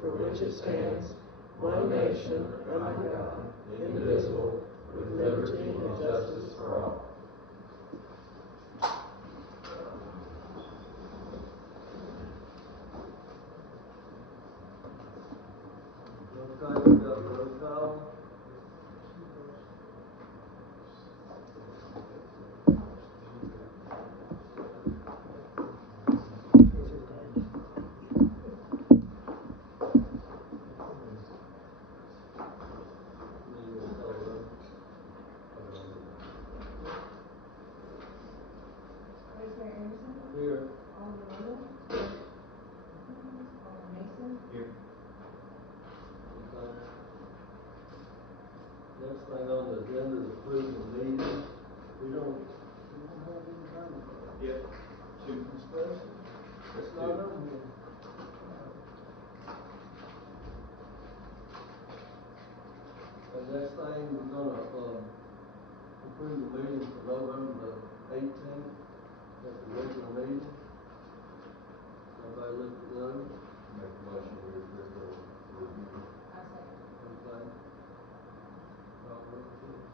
for which it stands, one nation, under God, indivisible, with liberty and justice for all. Okay, we got roll call. Here. Here. Okay. Next thing on the agenda is approving the meeting. We don't have anything. Yep. Two. Special. It's not on here. The next thing, we're gonna, approve the meeting for November the 18th, at the regular meeting. Everybody look at those. Make a motion to approve the review. Okay. Call roll, please.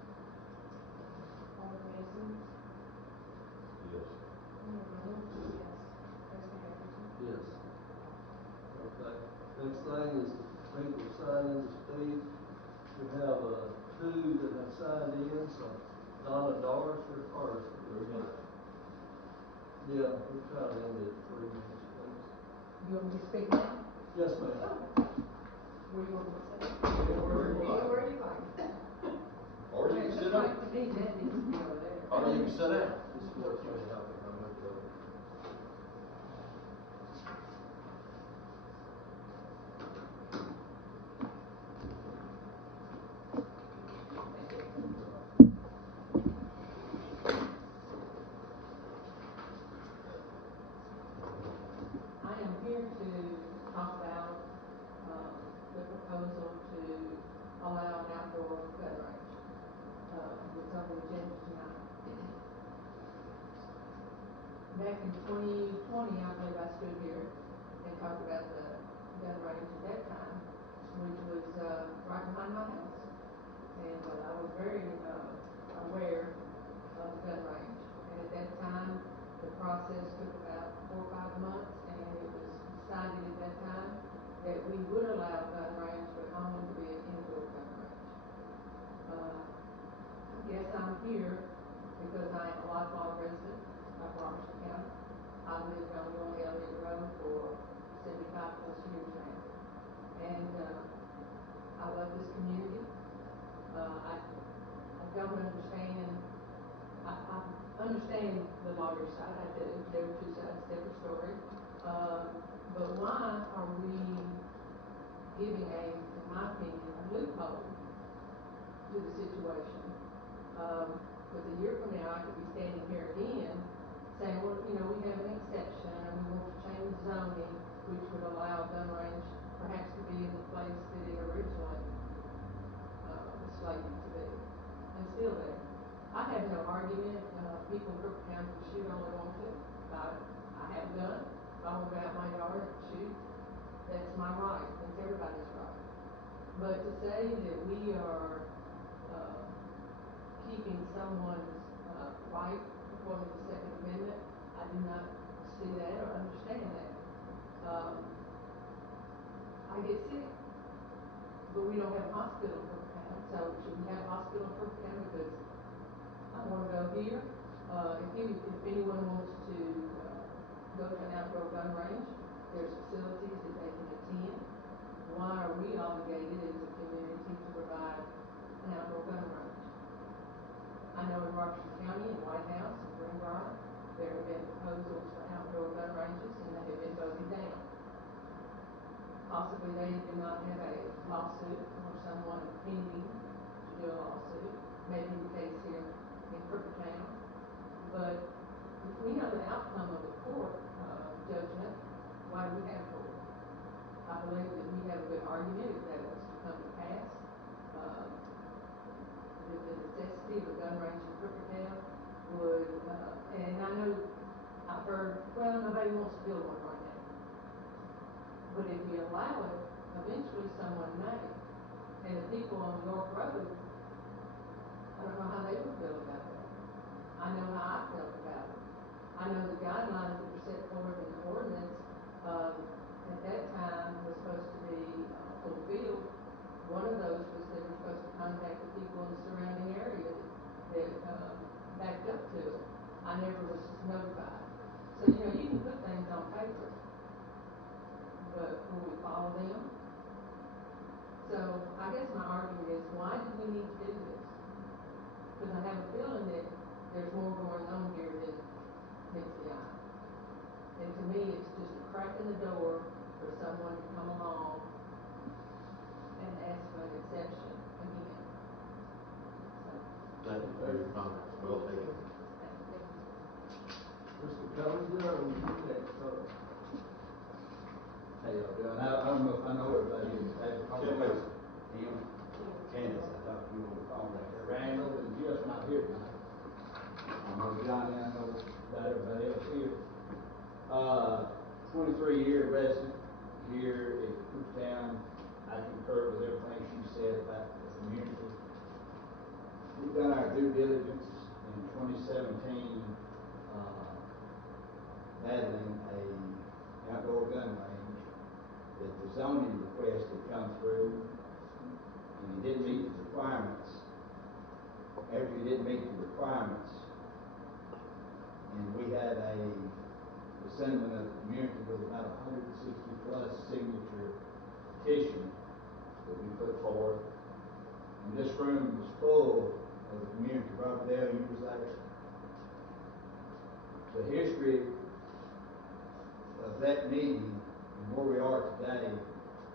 Yes. Yes. Okay. Next thing is people signing to speak. We have, two that have signed in, so Donna Doris, you're first. Yeah, we try to end it 3 minutes, please. You want me to speak now? Yes, ma'am. Where you want me to sit? Where you like? Or you can sit up. To me, that needs to be over there. Or you can sit down. Just let you help me, I'm gonna go. I am here to talk about, the proposal to allow an outdoor gun range, that's on the agenda tonight. Back in 2020, I believe I stood here and talked about the gun range at that time, which was, right behind my house. And, I was very, aware of the gun range. And at that time, the process took about 4 or 5 months, and it was decided at that time that we would allow a gun range, but only to be an indoor gun range. I guess I'm here because I am a lifelong resident of Robertson County. I've lived on North Elliott Road for 75 plus years now. And, I love this community. I don't understand, I understand the lawyer side, I do, there are two sides to every story. But why are we giving in my opinion, a loophole to the situation? Because a year from now, I could be standing here again saying, well, you know, we have an exception and we want to change zoning, which would allow gun range perhaps to be in the place that it originally was slated to be, and still there. I have no argument, people in Crook County can shoot all they want to. I have a gun, if I want to go out my yard and shoot, that's my right, that's everybody's right. But to say that we are, keeping someone's, right according to the Second Amendment, I do not see that or understand that. I get sick, but we don't have a hospital in Crook County, so should we have a hospital in Crook County? Because I want to go here. If anyone wants to go to an outdoor gun range, there's facilities that they can attend. Why are we obligated as a community to provide an outdoor gun range? I know in Robertson County, in White House, in Greenbrier, there have been proposals for outdoor gun ranges and they have been voted down. Possibly they do not have a lawsuit or someone pending to do a lawsuit. Maybe the case here in Crook County. But if we know the outcome of the court judgment, why do we have court? I believe that we have a good argument if that was to come to pass. The necessity of a gun range in Crook County would, and I know I've heard, well, nobody wants to build one right now. But if you allow it, a eventually someone may. And the people on York Road, I don't know how they would feel about that. I know how I felt about it. I know the guidelines that were set forward in the ordinance, at that time was supposed to be fulfilled. One of those was they were supposed to contact the people in the surrounding area that backed up to it. I never was notified. So, you know, you can put things on paper, but will we follow them? So, I guess my argument is, why do we need to do this? Because I have a feeling that there's more going on here than meets the eye. And to me, it's just a crack in the door for someone to come along and ask for an exception again. So, Thank you for your comments. Well taken. Mr. Covington, or you next, sir? How y'all doing? I don't know if I know everybody in the table. Tim Mason. Tim, Candace, I thought you were on the phone right there. Randall and Jeff's not here tonight. I know Johnny, I know about everybody else here. 23-year resident here in Cooktown. I concur with everything she said about the community. We've done our due diligence in 2017, battling a outdoor gun range that the zoning request had come through, and he didn't meet the requirements. After he didn't meet the requirements, and we had the sentiment of the community with about 160 plus signature petition that we put forward. And this room was full of the community. Robert Dale, you was there. The history of that meeting and where we are today,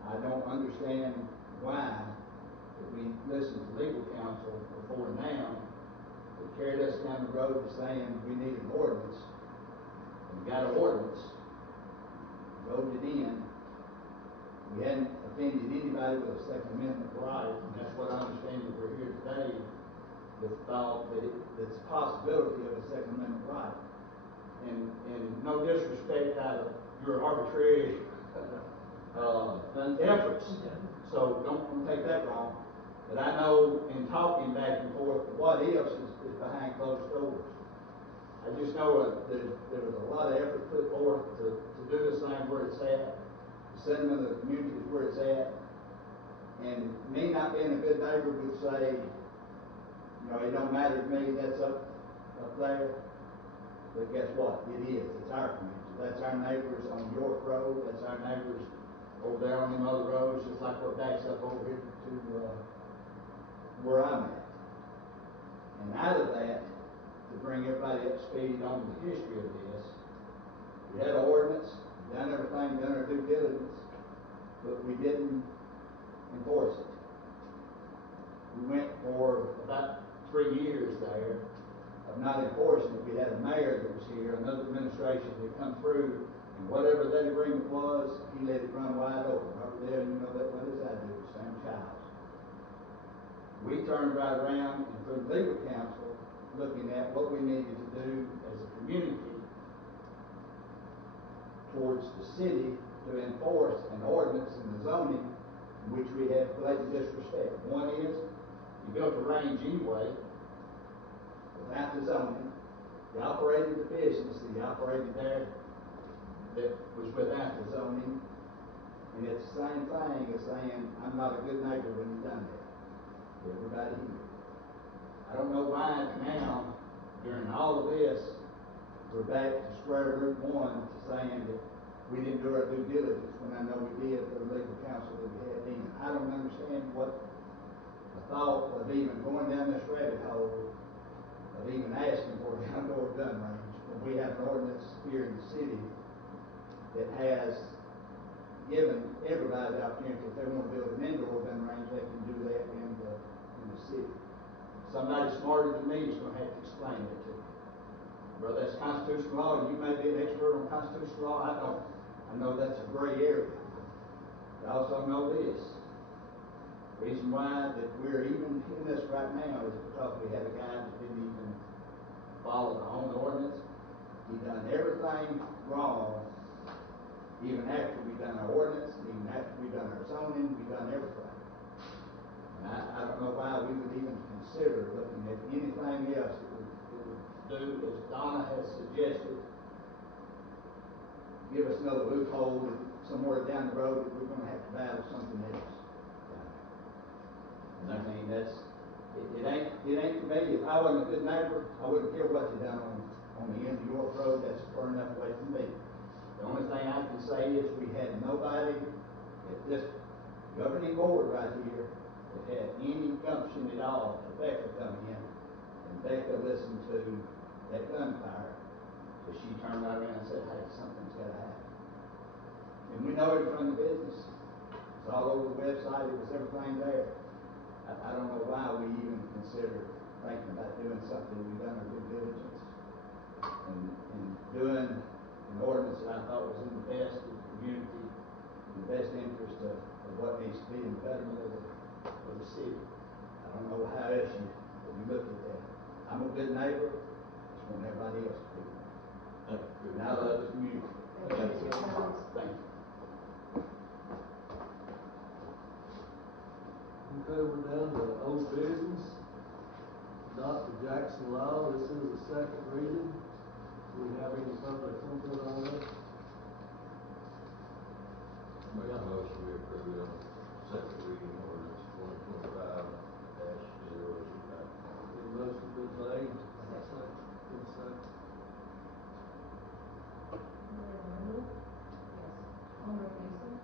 I don't understand why that we listened to legal counsel before now that carried us down the road to saying we need an ordinance. We got an ordinance, voted in. We hadn't offended anybody with a Second Amendment right, and that's what I understand that we're here today with the thought that it's a possibility of a Second Amendment right. And no disrespect out of your arbitrary efforts, so don't take that wrong. But I know in talking back and forth, what ifs is behind closed doors. I just know that there was a lot of effort put forth to do this thing where it's at. The sentiment of the community is where it's at. And me not being a good neighbor would say, you know, it don't matter to me, that's up there. But guess what? It is. It's our community. That's our neighbors on York Road. That's our neighbors over there on them other roads, just like what backs up over here to where I'm at. And out of that, to bring everybody up to speed on the history of this, we had an ordinance, done everything, done our due diligence, but we didn't enforce it. We went for about 3 years there of not enforcing it. We had a mayor that was here, another administration that come through, and whatever that agreement was, he let it run wide open. Over there, you know that well as I do, Sam Childs. We turned right around and through legal counsel, looking at what we needed to do as a community towards the city to enforce an ordinance in the zoning in which we had blatant disrespect. One is, you built a range anyway without the zoning. You operated the business that you operated there that was without the zoning. And it's the same thing as saying, I'm not a good neighbor when you've done that. Everybody here. I don't know why now, during all of this, we're back to square root one to saying that we didn't do our due diligence when I know we did for the legal counsel that we had then. I don't understand what the thought of even going down this rabbit hole of even asking for an outdoor gun range when we have an ordinance here in the city that has given everybody the opportunity, if they want to build an indoor gun range, they can do that in the city. Somebody smarter than me is going to have to explain it to me. Well, that's constitutional law. You may be an expert on constitutional law. I don't. I know that's a gray area. But I also know this. The reason why that we're even in this right now is because we have a guy that didn't even follow the own ordinance. He done everything wrong, even after we done our ordinance, even after we done our zoning. do, as Donna has suggested, give us another loophole somewhere down the road that we're gonna have to battle something else. And I mean, it ain't to me, if I wasn't a good neighbor, I wouldn't care what they done on the end of York Road, that's far enough away from me. The only thing I can say is we had nobody at this governing board right here that had any gumption at all to Becca come in, and Becca listened to that gunfire, so she turned right around and said, hey, something's gotta happen. And we know it from the business, it's all over the website, it was everything there. I don't know why we even consider thinking about doing something we've done our due diligence. And doing an ordinance that I thought was in the best of the community, in the best interest of what needs to be in the betterment of the city. I don't know how else you look at that. I'm a good neighbor, just want everybody else to be. And I love the community. Thank you. Thank you. Okay, we're down to old business. Adopt the Jackson Law, this is the second reading. Do we have any public input on this? Make a motion we approve the second reading ordinance 2025-025. The motion been made, second, been second.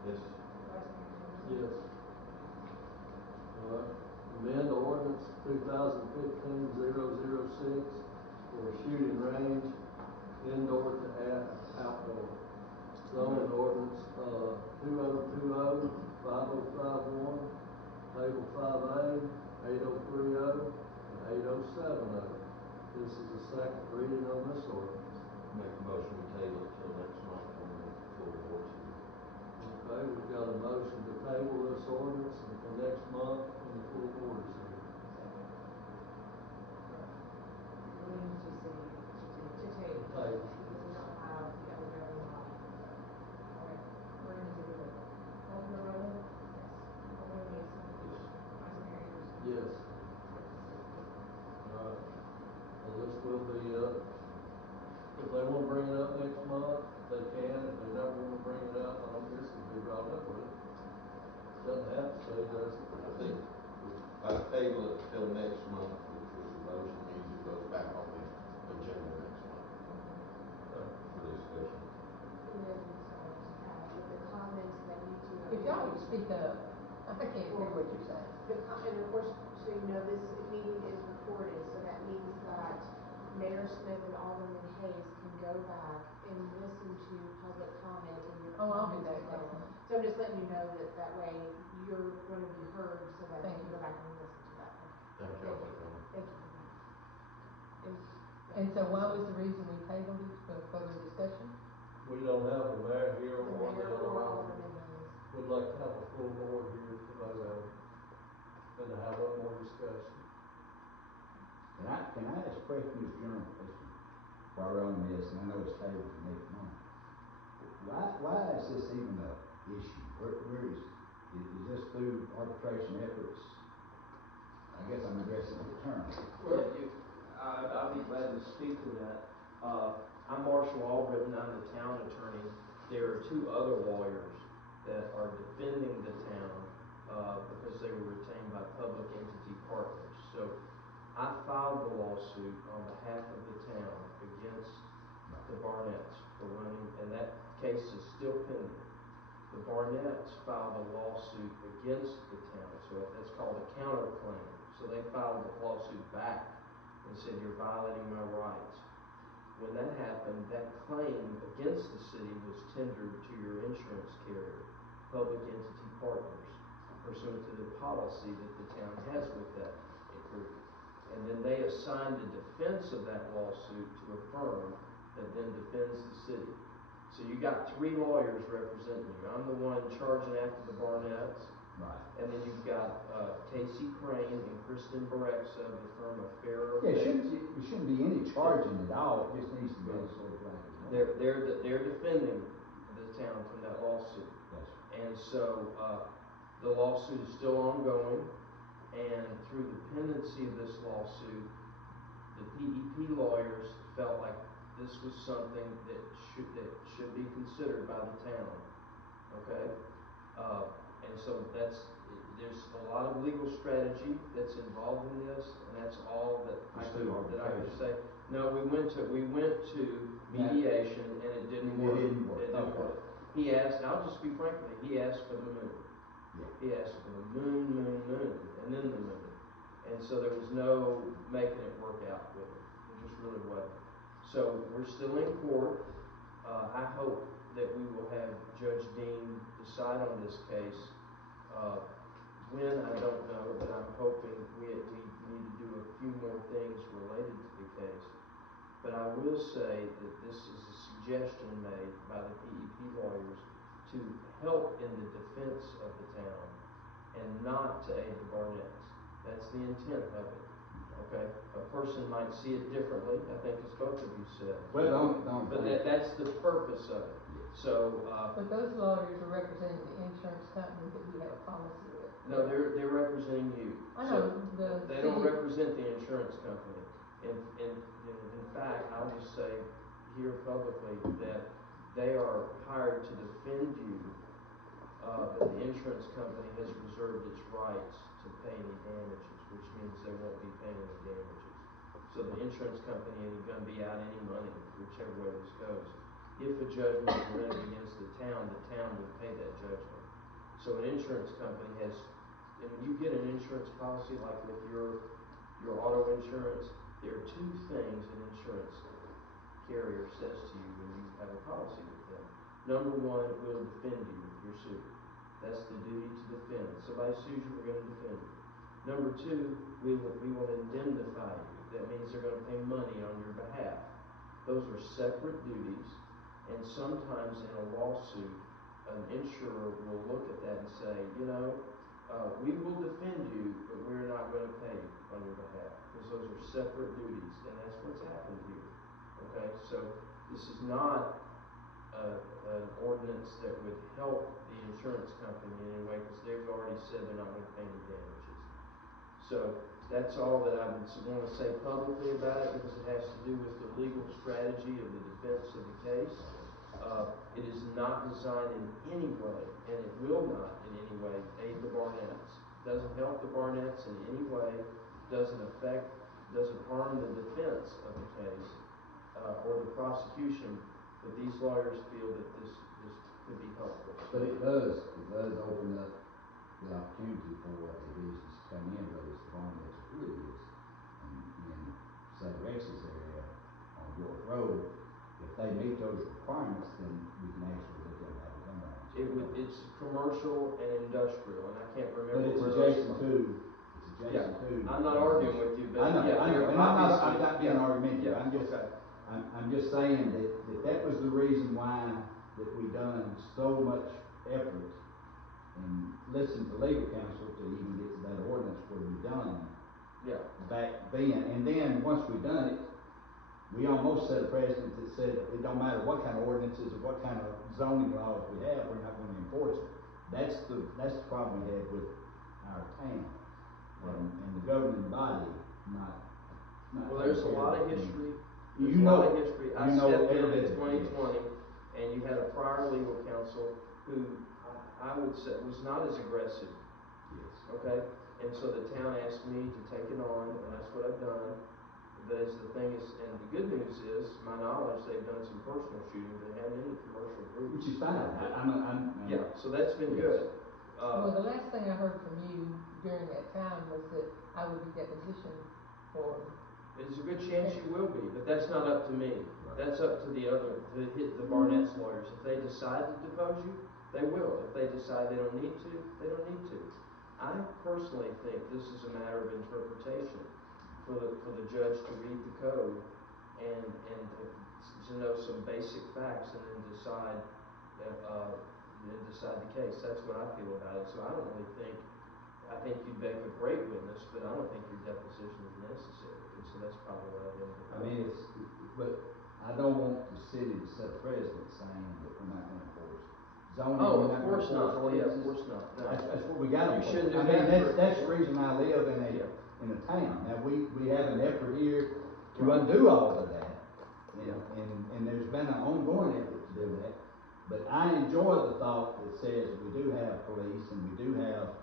Yes. Yes. All right, amend ordinance 2015-006 for shooting range, indoor to outdoor. Zoning ordinance, 2020, 5051, table 5A, 8030, and 8070. This is the second reading on this ordinance. Make a motion we table it till next month when we full board. Okay, we've got a motion to table this ordinance until next month when the full board is here. Table. Yes. All right. Well, this will be if they want to bring it up next month, they can. If they never want to bring it up, I don't guess it'll be brought up with it. Doesn't have to say, does it? I think if I table it till next month, which was the motion, means it goes back on the agenda next month for discussion. The comments that you do. If y'all would speak up, I can't hear what you're saying. And of course, so you know, this meeting is recorded, so that means that Mayor Smith and Alderman Hayes can go back and listen to public comment and your Oh, I'll do comments that. as well. So I'm just letting you know that way you're going to be heard, so that you Thank can you. go back and listen to that. Thank y'all for coming. Thank you. And so why was the reason we tabled it for further discussion? We don't have the mayor here The or mayor the or alderman. Alderman Hayes. We'd like to have a full board here to vote on it and to have a more discussion. Can I ask a question, Mr. General, while we're on this, and I know it's tabled for next month. Why is this even an issue? Where is this through arbitration efforts? I guess I'm addressing the term. Well, I'll be glad to speak to that. I'm Marshall Albritton, I'm the town attorney. There are two other lawyers that are defending the town because they were retained by public entity partners. So I filed the lawsuit on behalf of the town against the Barnetts for running, and that case is still pending. The Barnetts filed a lawsuit against the town, so that's called a counterclaim. So they filed the lawsuit back and said, you're violating my rights. When that happened, that claim against the city was tendered to your insurance carrier, Public Entity Partners, pursuant to the policy that the town has with that group. And then they assigned the defense of that lawsuit to a firm that then defends the city. So you got three lawyers representing you. I'm the one charging after the Barnetts. Right. And then you've got Casey Crane and Kristen Barexa of the firm of Farrer. Yeah, there shouldn't be any charging at all. It just needs to go sort of like They're defending the town from that lawsuit. Yes. And so the lawsuit is still ongoing, and through the pendency of this lawsuit, the PEP lawyers felt like this was something that should be considered by the town, okay? And so there's a lot of legal strategy that's involved in this, and that's all that I could say. No, we went to mediation, and it didn't work. It didn't work. He asked, and I'll just be frank with you, he asked for the moon. Yeah. He asked for the moon, and then the moon. And so there was no making it work out with it. It just really wasn't. So we're still in court. I hope that we will have Judge Dean decide on this case. When, I don't know, but I'm hoping we need to do a few more things related to the case. But I will say that this is a suggestion made by the PEP lawyers to help in the defense of the town and not to aid the Barnetts. That's the intent of it. Okay? A person might see it differently, I think as both of you said. Well, don't. But that's the purpose of it. So, but those lawyers are representing the insurance company that we have a policy with. no, they're representing you. I know, so they don't represent the insurance company. In fact, I'll just say here publicly that they are hired to defend you, but the insurance company has reserved its rights to pay any damages, which means they won't be paying any damages. So the insurance company isn't going to be out any money, whichever way this goes. If a judgment is rendered against the town would pay that judgment. So an insurance company has, and when you get an insurance policy like with your auto insurance, there are two things an insurance carrier says to you when you have a policy with them. Number one, we'll defend you if you're sued. That's the duty to defend. If somebody sues you, we're going to defend you. Number two, we will indemnify you. That means they're going to pay money on your behalf. Those are separate duties, and sometimes in a lawsuit, an insurer will look at that and say, we will defend you, but we're not going to pay on your behalf, because those are separate duties, and that's what's happened here. Okay, so this is not an ordinance that would help the insurance company in any way, because they've already said they're not going to pay any damages. So that's all that I want to say publicly about it, because it has to do with the legal strategy of the defense of the case. It is not designed in any way, and it will not in any way aid the Barnetts. It doesn't help the Barnetts in any way, doesn't harm the defense of the case or the prosecution, but these lawyers feel that this could be helpful. But it does open up the opportunity for a business to come in, whether it's the Barnetts or who it is, and in, say, Rex's area on York Road. If they meet those requirements, then we can actually look at how to come around. It's commercial and industrial, and I can't remember. But it's where adjacent to. I'm not arguing with you, but I know, and I'm not being argumentative. Yeah, I'm just saying that was the reason why that we done so much effort and listened to legal counsel to even get to that ordinance where we done. Yeah. Back then, and then once we done it, we almost set a precedent that said it don't matter what kind of ordinances or what kind of zoning laws we have, we're not going to enforce it. That's the problem we had with our town, and the governing body not. Well, there's a lot of history. I stepped in 2020, and you had a prior legal counsel who I would say was not as aggressive. Yes. Okay. And so the town asked me to take it on, and that's what I've done. But the thing is, and the good news is, to my knowledge, they've done some personal shooting, but they haven't any commercial groups. Which is fine. Yeah, so that's been good. Well, the last thing I heard from you during that time was that I would be depositioned for. There's a good chance you will be, but that's not up to me. That's up to the Barnett's lawyers. If they decide to depose you, they will. If they decide they don't need to, they don't need to. I personally think this is a matter of interpretation for the judge to read the code and to know some basic facts and then decide the case. That's what I feel about it. So I don't really think. I think you'd make a great witness, but I don't think your deposition is necessary. And so that's probably what I think. I mean, but I don't want the city to set a precedent saying that we're not going to enforce zoning. Oh, of course not. Yeah, of course not. No. That's what we got to do. I mean, that's the reason I live in a town. Now we have an effort here to undo all of that. And there's been an ongoing effort to do that. But I enjoy the thought that says we do have police and we do have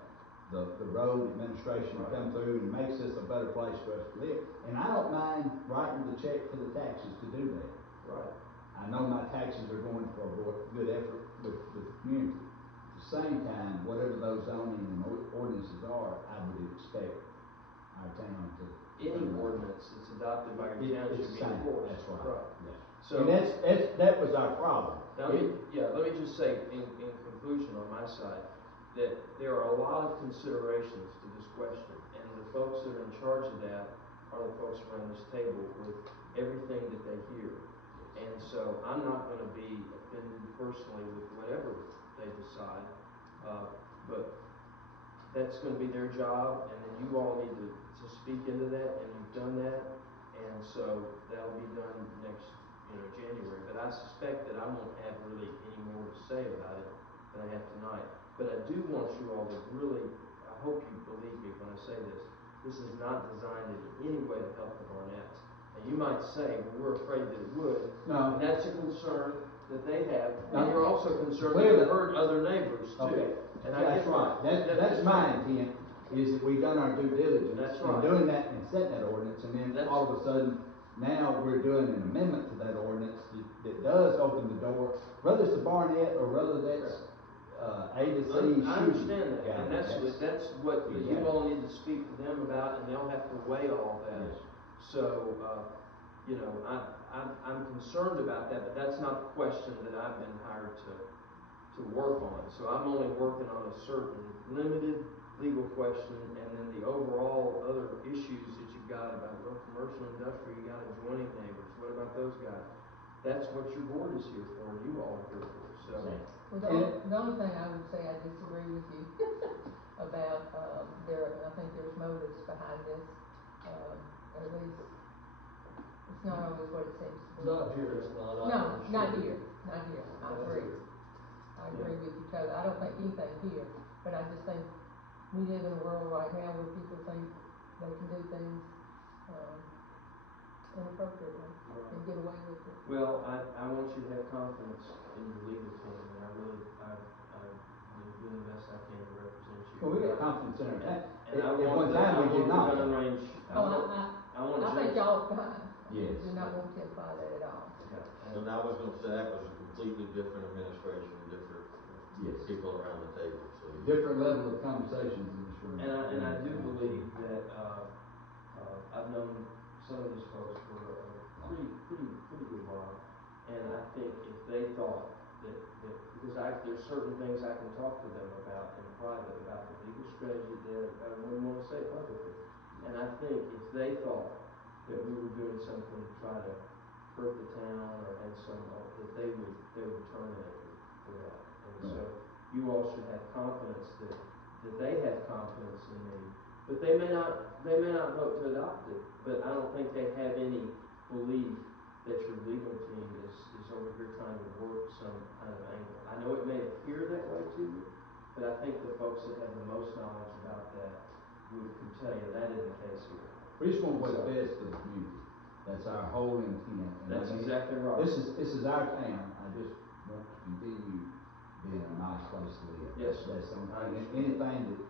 the road administration to come through and makes this a better place for us to live. And I don't mind writing the check for the taxes to do that. Right. I know my taxes are going for a good effort with the community. At the same time, whatever those zoning and ordinances are, I would expect our town to. Any ordinance that's adopted by your town It's should be the same. enforced. That's right. Yeah. So. And that was our problem. Now, let me just say, in conclusion on my side, that there are a lot of considerations to this question, and the folks that are in charge of that are the folks around this table with everything that they hear. And so I'm not going to be offended personally with whatever they decide, but that's going to be their job, and then you all need to speak into that, and you've done that, and so that'll be done next January. But I suspect that I won't have really any more to say about it than I have tonight. But I do want you all to really, I hope you believe me when I say this, this is not designed in any way to help the Barnetts. And you might say, well, we're afraid that it would. No. And that's a concern that they have. No. And you're also concerned that Clearly. it hurt other neighbors too. Okay. And That's right. That's my intent, is that we've done our due diligence. That's in right. doing that and setting that ordinance, and then all of a sudden, now we're doing an amendment to that ordinance that does open the door, whether it's the Barnett or whether that's A to C. I understand that, Yeah, and that's what Exactly. you all need to speak to them about, and they'll have to weigh all that. Yes. So, I'm concerned about that, but that's not the question that I've been hired to work on. So I'm only working on a certain limited legal question, and then the overall other issues that you've got about, well, commercial, industrial, you got adjoining neighbors, what about those guys? That's what your board is here for, and you all are here for, so. Well, the only thing I would say, I disagree with you about, I think there's motives behind this, at least, it's not always what it seems to be. Not here, it's not. No, not here, I agree. I agree with you totally. I don't think anything here, but I just think we live in a world right now where people think they can do things, inappropriately and get away with it. Well, I want you to have confidence in your legal team, and I've been doing the best I can to represent you. Well, we got confidence in our town. And I At want one time, we did not. the gun range. I think y'all fine. Yes. Do not want to imply that at all. So now I was gonna say that was a completely different administration, different Yes. people around the table, so. Different level of conversations in this room. And I do believe that, I've known some of these folks for a pretty good while. And I think if they thought that because there's certain things I can talk to them about in private, about the legal strategy that I wouldn't want to say publicly. And I think if they thought that we were doing something to try to hurt the town or had some, that they would terminate it for that. And so you all should have confidence that they have confidence in me. But they may not vote to adopt it, but I don't think they have any belief that your legal team is over here trying to work some kind of angle. I know it may appear that way to you, but I think the folks that have the most knowledge about that could tell you that isn't the case here. We just want what's best for the community. That's our whole intent. And That's exactly right. This is our town. I just want to continue being a nice place to live. Yes, That's something. Anything that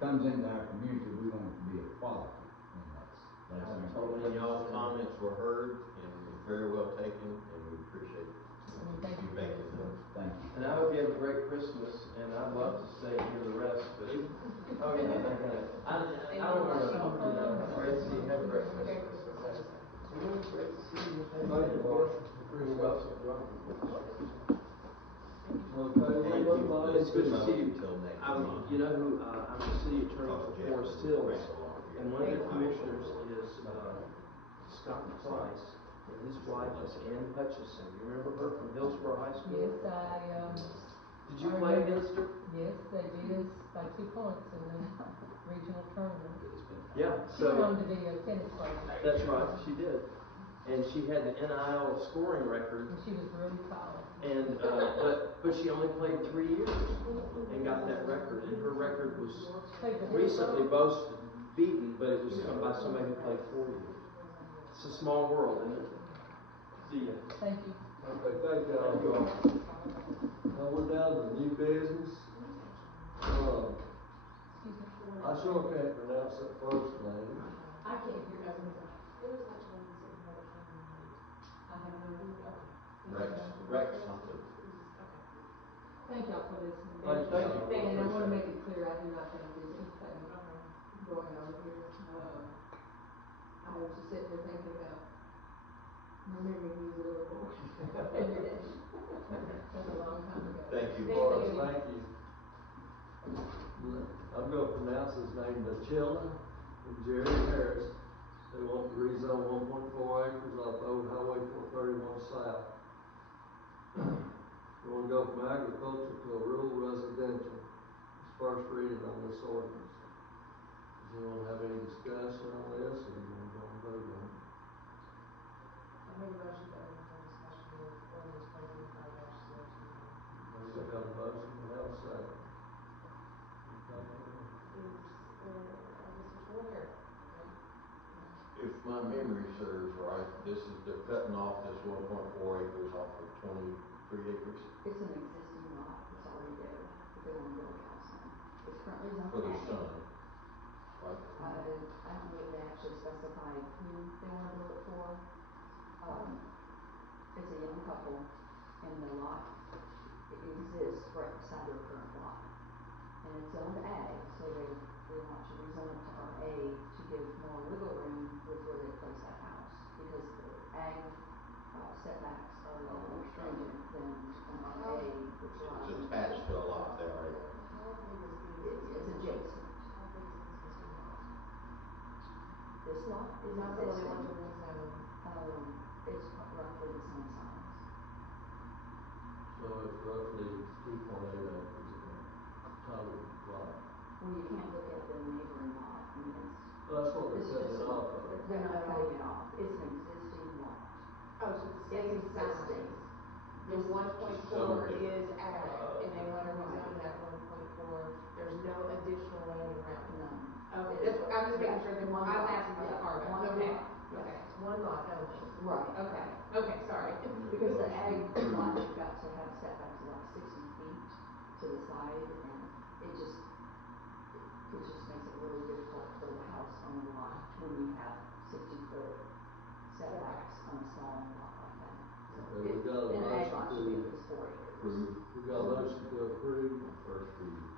comes into our community, we want it to be a quality. And that's our Totally. And y'all's comments were heard and very well taken, and we appreciate Thank you you. making those. Thank you. And I hope you have a great Christmas, and I'd love to stay and hear the rest, but, oh yeah, I don't want to, great to see you, have a great Christmas. Great to see you. Thank you, Mark. You're welcome. Okay, It's good to see you. Until next I'm month. the city attorney for Forest Hills, and one of the commissioners is, Scott Price, and his wife is Ann Hutchison. You remember her from Hillsborough High School? Yes, Did you play against her? yes, they beat us by 2 points in the regional tournament. Yeah, She went on to be a tennis player. That's right, she did. And she had the NIL scoring record, And she was really tall. and, but she only played 3 years and got that record, and her record was recently beaten, but it was by somebody who played 4 years. It's a small world, isn't it? See ya. Thank you. Okay, thank y'all. We're down to new business. Excuse me. I sure can't pronounce that first name. I can't hear No, you. it was that gentleman sitting here that came in late. I have no idea. Okay. Rex something. Okay. Thank y'all for listening. Thank Thank you. you. And I wanna Appreciate make it clear, I do not think there's anything Okay. going on here. I was just sitting there thinking about remembering you as a little boy and your daddy. That's a long time ago. Thank you. Thank Well, you. thank you. I'm gonna pronounce his name, Nachilla and Jerry Harris. They want to rezone 1.4 acres off Old Highway 431 South. We wanna go from agriculture to a rural residential. It's first reading on this ordinance. Does anyone have any discussion on this, or you wanna go and vote on it? I made a motion to open for discussion of ordinance 2025-029. We got a motion, we have a second. Okay. Mr. Fuller, right? If my memory serves right, they're cutting off this 1.4 acres off of 23 acres It's an existing lot, it's already there, that they wanna build a house on. It's currently zoned for their ag. son, right? I don't know if they actually specified who they wanna build it for. It's a young couple, and the lot exists right beside their current lot. And it's zoned ag, so they want to rezone it to RA to give more wiggle room with where they place that house. Because the ag setbacks are a little more stringent than an RA, which allows It's them. attached to a lot there, right? How big is the It's existing lot? adjacent. How big is the existing lot? This lot is Not the one they want to existing. rezone. It's roughly the same size. So it's roughly 2.8 acres in the total lot. Well, you can't look at the neighboring lot, I mean, Well, that's what they're it's cutting just, it off of. they're not Oh. cutting it off, it's an existing lot. Oh, so it's the same It's existing. size. The This- 1.4 Just is ag, and they want to Right. rezone that 1.4. There's no additional land around it. None. Okay, that's what, I'm just making Yeah, sure that, one I was lot, asking about the yeah, carve out. one Okay, lot, yeah. okay, it's one lot only. Right. Okay, okay, sorry. Because the ag lot, you've got to have setbacks of like 60 feet to the side, and it just makes it really difficult to build a house on a lot when you have 60-foot setbacks on a small lot like that. So Okay, we got a an ag motion lot should be to at least 4 acres. Approve We got a motion to approve. first reading.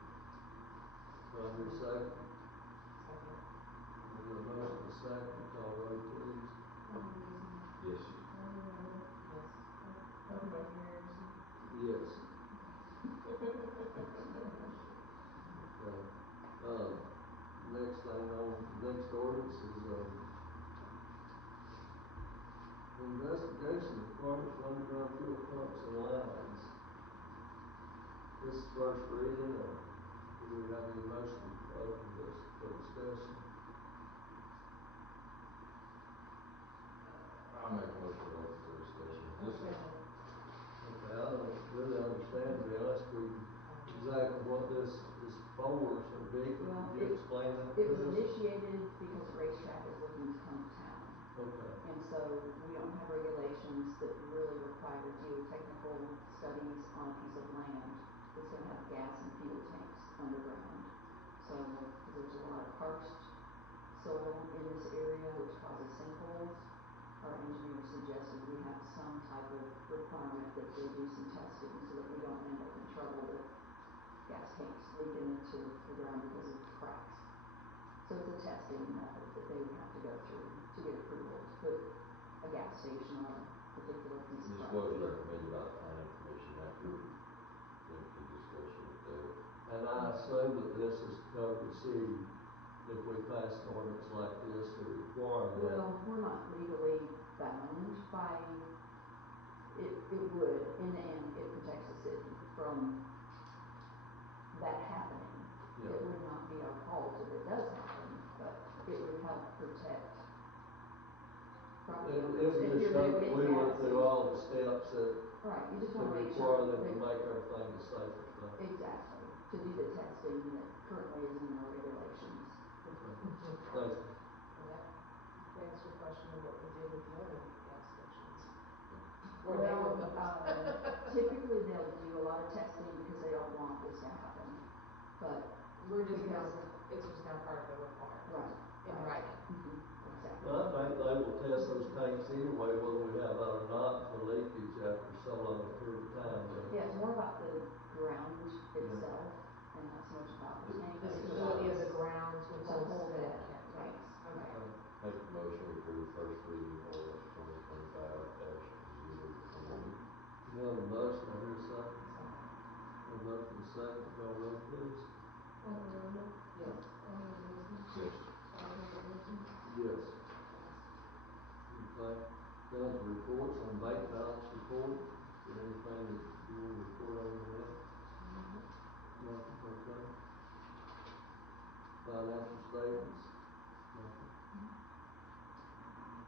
Do I hear a second? Second. We got a motion to second, call roll please. Yes. Yes. Yes. Okay. Next thing on, next ordinance is, investigation requirements for underground fuel pumps and lines. This is first reading, or do we have any motion to open this for discussion? I'll make a motion to open for discussion. This is, Okay, I don't really understand, to be honest with you, exactly what this is for, so Vicky, Well, could you explain that it to was us? initiated because the racetrack is looking to come to town. Okay, And so we don't have regulations that really require geotechnical studies on a piece of land that's gonna have gas and fuel tanks underground. So, because there's a lot of karst soil in this area which causes sinkholes, our engineer suggested we have some type of requirement that they do some testing so that we don't end up in trouble with gas tanks leaking into the ground because of cracks. So it's a testing method that they would have to go through to get approval to put a gas station on a particular piece this of was property. recommended by the planning commission after lengthy discussion there. and I assume that this is to cover the city if we pass an ordinance like this to require that. Well, we're not legally bound by, it would, in the end, it protects the city from that happening. Yeah. It would not be our fault if it does happen, but it would help protect property It owners. would If just you're show gonna that get we went gas through and- all the steps that Right, you just to wanna make require sure them to that, make everything as safe as possible. exactly, to do the testing that currently is in our regulations. Okay. Thank you. Well, that begs your question of what we did with it's just now part of the requirement. Right, In right. writing. Exactly. Well, I think they will test those tanks anyway, whether we have that or not, for leakage after so long a period of time, but. Yeah, it's more about the ground Yeah. itself and not so much about the The tank. The tank stability of the size. ground to It's a hold whole still bit, right, tanks. right. Okay. Make the motion we approve first reading ordinance 2025-028. We have a motion, I hear a second. Second. A motion and a second, call roll please. Alderman Rundle, Yes. Alderman Mason, Yes. Alderman Wilson, Yes. Yes. Okay, down to reports on bank balance report, is there anything that you want to report on that? Nothing, okay. Financial statements, nothing.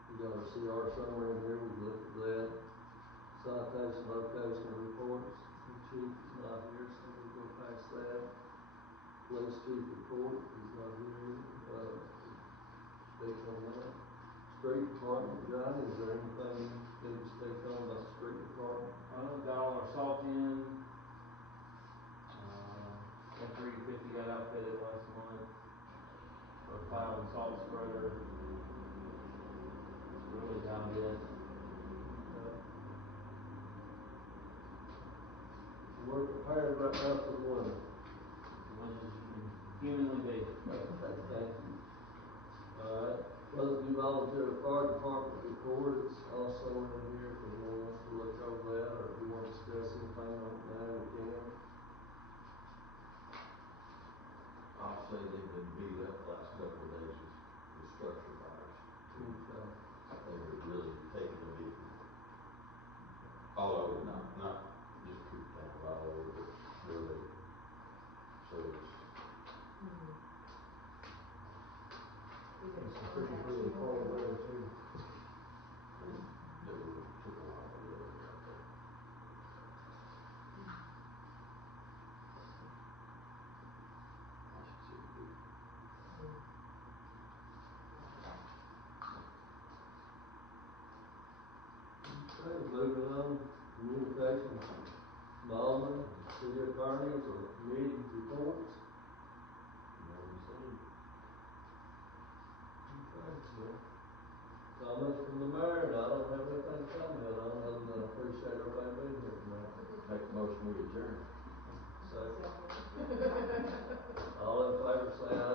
We got our CR summary in here, we've looked at that. Citation vocational reports, the chief is not here, so we'll go past that. Police chief report, he's not here, speak on that. Street department, Johnny, is there anything you need to speak on about the street department? Got all our salt in. F-350 got outfitted last month. Our cloud and salt spreader. That's really about it. Okay. We're prepared right now for the winter. As much as you can humanly be. Okay, thank you. Alright, Pleasant Volunteer Fire Department report, it's also in here, if anyone wants to look over that, or if you want to discuss anything on it now, we can. I'll say they've been beat up the last couple of days with structure fires. Okay. They have really taken a beating. All over, not just Cooper Town, but all over, but really. So it's, Even It's on pretty, that really too. cold weather too. they took a while to get over out there. I should see the beat. Okay, moving on, communications, Alderman, city attorneys, or meeting reports. None seen. Okay, well, comments from the mayor, and I don't have anything to comment on, other than I appreciate everybody being here tonight. Make the motion, we adjourn. Second. All in favor, say aye.